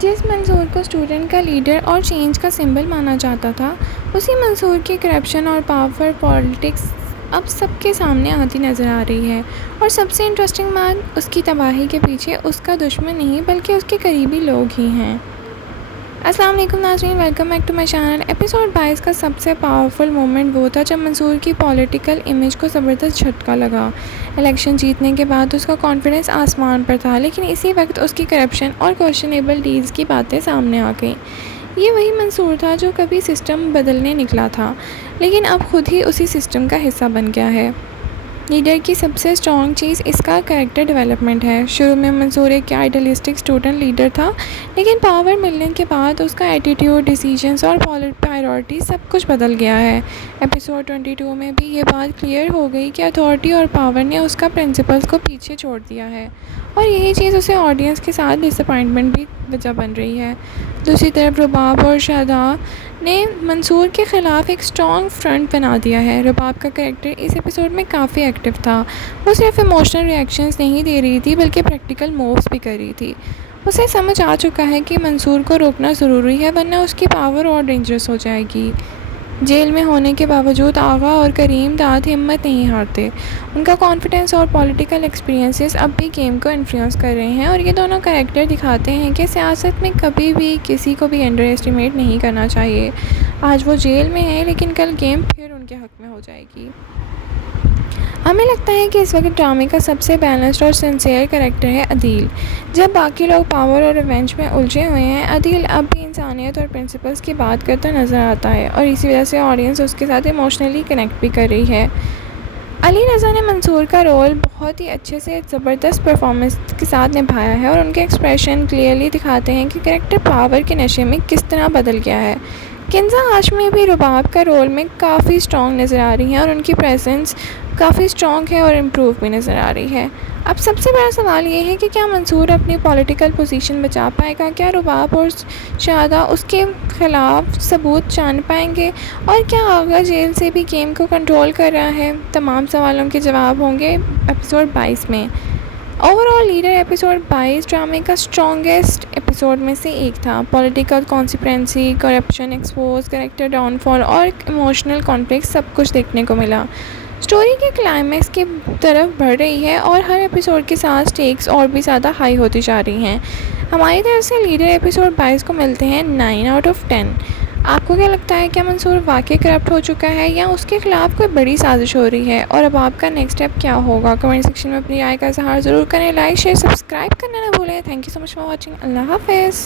जिस मंसूर को स्टूडेंट का लीडर और चेंज का सिंबल माना जाता था, उसी मंसूर की करप्शन और पावर पॉलिटिक्स अब सबके सामने आती नज़र आ रही है। और सबसे इंटरेस्टिंग बात, उसकी तबाही के पीछे उसका दुश्मन नहीं बल्कि उसके करीबी लोग ही हैं। अस्सलाम वालेकुम नाज़रीन, welcome back to my channel. Episode 22 का सबसे पावरफुल मोमेंट वो था जब मंसूर की पॉलिटिकल इमेज को ज़बरदस्त झटका लगा। इलेक्शन जीतने के बाद उसका कॉन्फिडेंस आसमान पर था, लेकिन इसी वक्त उसकी करप्शन और क्वेश्चनेबल डील्स की बातें सामने आ गईं। ये वही मंसूर था जो कभी सिस्टम बदलने निकला था, लेकिन अब खुद ही उसी सिस्टम का हिस्सा बन गया है। लीडर की सबसे स्ट्रॉन्ग चीज़ इसका कैरेक्टर डेवलपमेंट है। शुरू में मंसूर एक आइडियलिस्टिक स्टूडेंट लीडर था, लेकिन पावर मिलने के बाद उसका एटीट्यूड, डिसीजंस और प्रायोरिटी सब कुछ बदल गया है। एपिसोड 22 में भी ये बात क्लियर हो गई कि अथॉरिटी और पावर ने उसका प्रिंसिपल्स को पीछे छोड़ दिया है, और यही चीज़ उसे ऑडियंस के साथ डिसअपॉइंटमेंट भी वजह बन रही है। दूसरी तरफ रुबाब और शादा ने मंसूर के ख़िलाफ़ एक स्ट्रॉन्ग फ्रंट बना दिया है। रुबाब का कैरेक्टर इस एपिसोड में काफ़ी एक्टिव था। वो सिर्फ इमोशनल रिएक्शंस नहीं दे रही थी, बल्कि प्रैक्टिकल मूव्स भी कर रही थी। उसे समझ आ चुका है कि मंसूर को रोकना ज़रूरी है, वरना उसकी पावर और डेंजरस हो जाएगी। जेल में होने के बावजूद आगा और करीम दाद हिम्मत नहीं हारते। उनका कॉन्फिडेंस और पॉलिटिकल एक्सपीरियंसेस अब भी गेम को इन्फ्लुएंस कर रहे हैं, और ये दोनों कैरेक्टर दिखाते हैं कि सियासत में कभी भी किसी को भी अंडर एस्टिमेट नहीं करना चाहिए। आज वो जेल में है, लेकिन कल गेम फिर उनके हक में हो जाएगी। हमें लगता है कि इस वक्त ड्रामे का सबसे बैलेंस्ड और सिंसियर कैरेक्टर है अदील। जब बाकी लोग पावर और रिवेंज में उलझे हुए हैं, अदील अब भी इंसानियत और प्रिंसिपल्स की बात करता नज़र आता है, और इसी वजह से ऑडियंस उसके साथ इमोशनली कनेक्ट भी कर रही है। अली रज़ा ने मंसूर का रोल बहुत ही अच्छे से ज़बरदस्त परफॉर्मेंस के साथ निभाया है, और उनके एक्सप्रेशन क्लियरली दिखाते हैं कि कैरेक्टर पावर के नशे में किस तरह बदल गया है। किंज़ा हाशमी भी रुबाब का रोल में काफ़ी स्ट्रॉन्ग नज़र आ रही हैं, और उनकी प्रेजेंस काफ़ी स्ट्रॉन्ग है और इम्प्रूव भी नज़र आ रही है। अब सबसे बड़ा सवाल ये है कि क्या मंसूर अपनी पॉलिटिकल पोजीशन बचा पाएगा? क्या रुबाब और शादा उसके ख़िलाफ़ सबूत जान पाएंगे? और क्या आगा जेल से भी गेम को कंट्रोल कर रहा है? तमाम सवालों के जवाब होंगे एपिसोड 22 में। ओवरऑल लीडर एपिसोड 22 ड्रामे का स्ट्रॉन्गेस्ट एपिसोड में से एक था। Political consequences, corruption expose, character downfall और इमोशनल कॉन्फ्लिक्ट सब कुछ देखने को मिला। स्टोरी के क्लाइमैक्स की तरफ बढ़ रही है, और हर एपिसोड के साथ स्टेक्स और भी ज़्यादा हाई होती जा रही हैं। हमारी तरफ से लीडर एपिसोड 22 को मिलते हैं 9 आउट ऑफ 10। आपको क्या लगता है, क्या मंसूर वाकई करप्ट हो चुका है, या उसके खिलाफ कोई बड़ी साजिश हो रही है? और अब आपका नेक्स्ट स्टेप क्या होगा? कमेंट सेक्शन में अपनी राय का इजहार ज़रूर करें। लाइक, शेयर, सब्सक्राइब करना ना भूलें। Thank you so much for watching. अल्लाह हाफिज़।